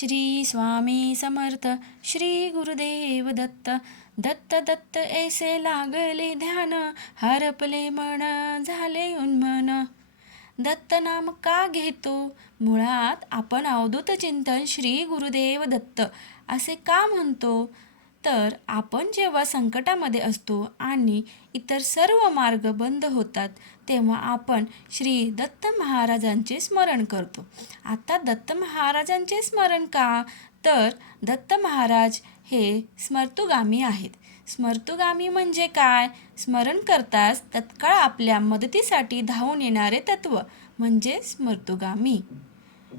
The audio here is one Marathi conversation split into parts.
श्री स्वामी समर्थ श्री गुरुदेव दत्त. दत्त दत्त ऐसे लागले ध्यान, हरपले मन झाले उन्मन. दत्त नाम का घेतो? मुळात आपण अवधूत चिंतन श्री गुरुदेव दत्त असे का म्हणतो? तर आपण जेव्हा संकटामध्ये असतो आणि इतर सर्व मार्ग बंद होतात तेव्हा आपण श्री दत्त महाराजांचे स्मरण करतो. आता दत्त महाराजांचे स्मरण का? तर दत्त महाराज हे स्मर्तुगामी आहेत. स्मर्तुगामी म्हणजे काय? स्मरण करताच तत्काळ आपल्या मदतीसाठी धावून येणारे तत्व म्हणजे स्मर्तुगामी.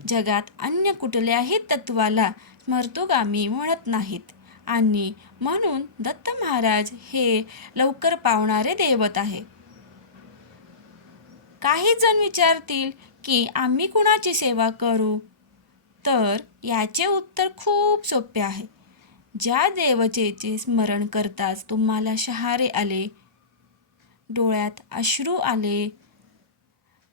जगात अन्य कुठल्याही तत्वाला स्मर्तुगामी म्हणत नाहीत आणि म्हणून दत्त महाराज हे लवकर पावणारे दैवत आहे. काही जण विचारतील की आम्ही कुणाची सेवा करू? तर याचे उत्तर खूप सोपे आहे. ज्या देवतेचे स्मरण करताच तुम्हाला शहारे आले, डोळ्यात अश्रू आले,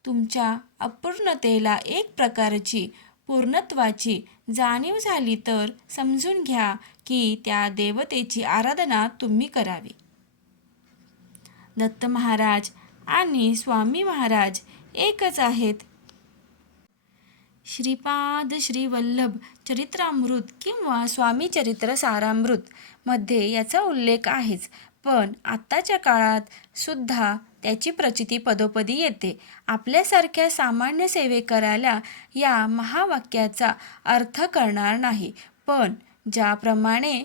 तुमच्या अपूर्णतेला एक प्रकारची पूर्णत्वाची जाणीव झाली तर समजून घ्या की त्या देवतेची आराधना तुम्ही करावी. दत्त महाराज आणि स्वामी महाराज एकच आहेत. श्रीपाद श्रीवल्लभ चरित्रामृत किंवा स्वामी चरित्र सारामृत मध्ये याचा उल्लेख आहेच, पण आत्ताच्या काळात सुद्धा त्याची प्रचिती पदोपदी येते. आपल्यासारख्या सामान्य सेवेकऱ्याला या महावाक्याचा अर्थ कळणार नाही, पण ज्याप्रमाणे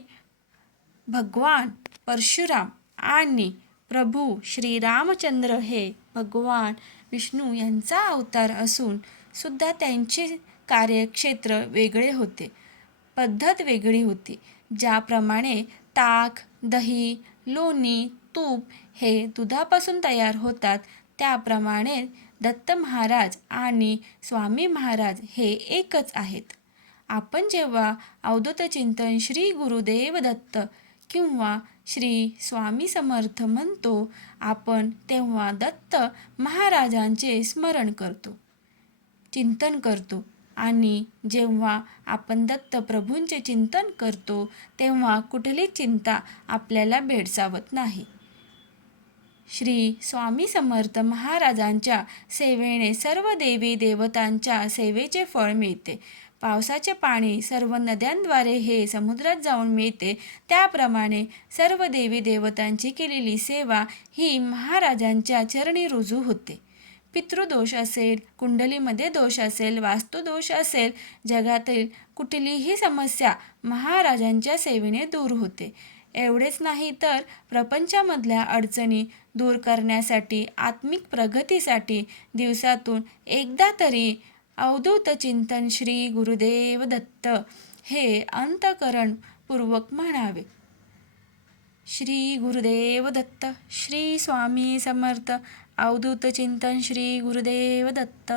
भगवान परशुराम आणि प्रभू श्रीरामचंद्र हे भगवान विष्णू यांचा अवतार असून सुद्धा त्यांचे कार्यक्षेत्र वेगळे होते, पद्धत वेगळी होती. ज्याप्रमाणे ताक, दही, लोणी, तूप हे दुधापासून तयार होतात, त्याप्रमाणे दत्त महाराज आणि स्वामी महाराज हे एकच आहेत. आपण जेव्हा अवधूत चिंतन श्री गुरुदेव दत्त किंवा श्री स्वामी समर्थ म्हणतो आपण, तेव्हा दत्त महाराजांचे स्मरण करतो, चिंतन करतो. आणि जेव्हा आपण दत्त प्रभूंचे चिंतन करतो तेव्हा कुठली चिंता आपल्याला भेडसावत नाही. श्री स्वामी समर्थ महाराजांच्या सेवेने सर्व देवी देवतांच्या सेवेचे फळ मिळते. पावसाचे पाणी सर्व नद्यांद्वारे हे समुद्रात जाऊन मिळते, त्याप्रमाणे सर्व देवी देवतांची केलेली सेवा ही महाराजांच्या चरणी रुजू होते. पितृदोष असेल, कुंडलीमध्ये दोष असेल, वास्तुदोष असेल, जगातील कुठलीही समस्या महाराजांच्या सेवेने दूर होते. एवढेच नाही तर प्रपंचामधल्या अडचणी दूर करण्यासाठी, आत्मिक प्रगतीसाठी दिवसातून एकदा तरी अवधूत चिंतन श्री गुरुदेव दत्त हे अंतःकरणपूर्वक म्हणावे. श्री गुरुदेव दत्त. श्री स्वामी समर्थ. अवधूत चिंतन श्री गुरुदेव दत्त.